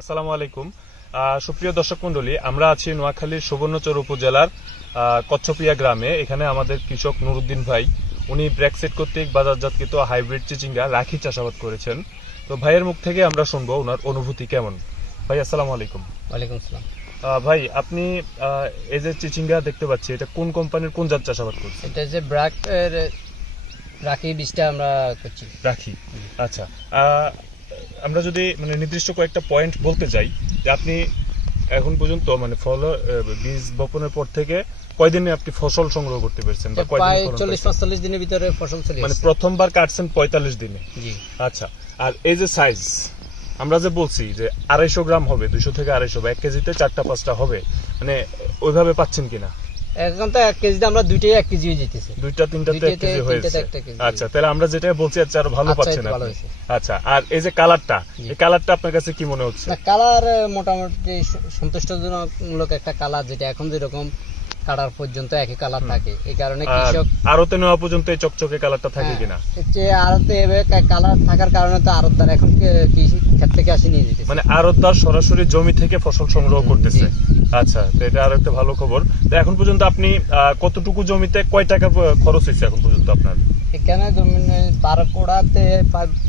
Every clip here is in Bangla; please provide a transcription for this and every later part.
আসসালামু আলাইকুম। সুপ্রিয় দর্শক মন্ডলী, আমরা আছি নোয়াখালীর সুবর্ণচর উপজেলার কচ্ছপিয়া গ্রামে। এখানে আমাদের কৃষক নুরুদ্দিন ভাই, উনি ব্র্যাকসিড কর্তৃক বাজারজাতকৃত হাইব্রিড চিচিঙ্গা রাখি চাষাবাদ করেছেন। তো ভাইয়ের মুখ থেকে আমরা শুনবো ওনার অনুভূতি কেমন। ভাই আসসালামু আলাইকুম। ওয়ালাইকুম আসসালাম। ভাই, আপনি এই যে চিচিঙ্গা দেখতে পাচ্ছি, এটা কোন কোম্পানির কোন জাত চাষাবাদ করছেন? এটা যে ব্র্যাক এর রাখি বীজটা আমরা করছি। রাখি, আচ্ছা। আমরা যদি নির্দিষ্ট কয়েকটা পয়েন্ট বলতে চাই, যে আপনি এখন পর্যন্ত বীজ বপনের পর থেকে কয়দিনে আপনি ফসল সংগ্রহ করতে পেরেছেন, বা প্রায় 40-45 দিনের ভিতরে ফসল চলে আসে। প্রথমবার কাটছেন 45 দিনে? জি। আচ্ছা, আর এই যে সাইজ আমরা যে বলছি যে 250 গ্রাম হবে, 200 থেকে 250 বা 1 কেজিতে 4টা-5টা হবে, ওইভাবে পাচ্ছেন কিনা? এখন তো 1 কেজিতে আমরা দুইটাই 1 কেজি হয়ে যেতেছে। 2টা-3টাতে 1 কেজি হয়েছে। আচ্ছা, তাহলে আমরা যেটা বলছি আর আরো ভালো পাচ্ছেন আপনি। আচ্ছা, আর এই যে কালারটা, এই কালারটা আপনার কাছে কি মনে হচ্ছে? না, কালার মোটামুটি সন্তুষ্টজনক একটা কালার, যেটা এখন যেরকম কাটার পর্যন্ত একই কালার থাকে। এই কারণে কৃষক আড়তে নেওয়া পর্যন্ত এই চকচকে কালারটা থাকে কিনা? আড়তে কালার থাকার কারণে তো আড়তদার এখন ক্ষেত থেকে আসি নিয়ে যেতেছে, আড়তদার সরাসরি জমি থেকে ফসল সংগ্রহ করতেছে। আচ্ছা, তো এটা আর একটা ভালো খবর। তো এখন পর্যন্ত আপনি কতটুকু জমিতে কয় টাকা খরচ হয়েছে এখন পর্যন্ত আপনার? এখানে জমি 12 কোড়াতে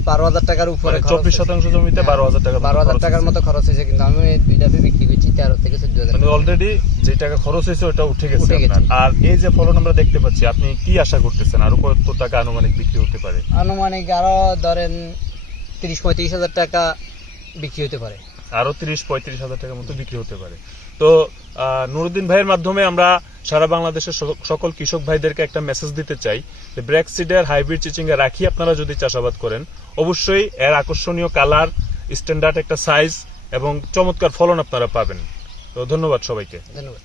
12,000 টাকার উপরে। 24% জমিতে 12,000 টাকার মতো খরচ হয়েছে, কিন্তু আমি 2টাতে বিক্রি করছি 13 থেকে 14,000। অলরেডি যে টাকা খরচ হয়েছে ওটা উঠে গেছে আপনার। আর এই যে ফলন আমরা দেখতে পাচ্ছি, আপনি কি আশা করতেছেন আরো কত টাকা আনুমানিক বিক্রি হতে পারে? আনুমানিক আরো ধরেন 30-35 হাজার টাকা বিক্রি হতে পারে। আরো 30-35 হাজার টাকার মতো বিক্রি হতে পারে। তো নুরুদ্দিন ভাইয়ের মাধ্যমে আমরা সারা বাংলাদেশের সকল কৃষক ভাইদেরকে একটা মেসেজ দিতে চাই যে ব্র্যাকসিডের হাইব্রিড চিচিঙ্গা রাখি আপনারা যদি চাষাবাদ করেন, অবশ্যই এর আকর্ষণীয় কালার, স্ট্যান্ডার্ড একটা সাইজ এবং চমৎকার ফলন আপনারা পাবেন। তো ধন্যবাদ সবাইকে। ধন্যবাদ।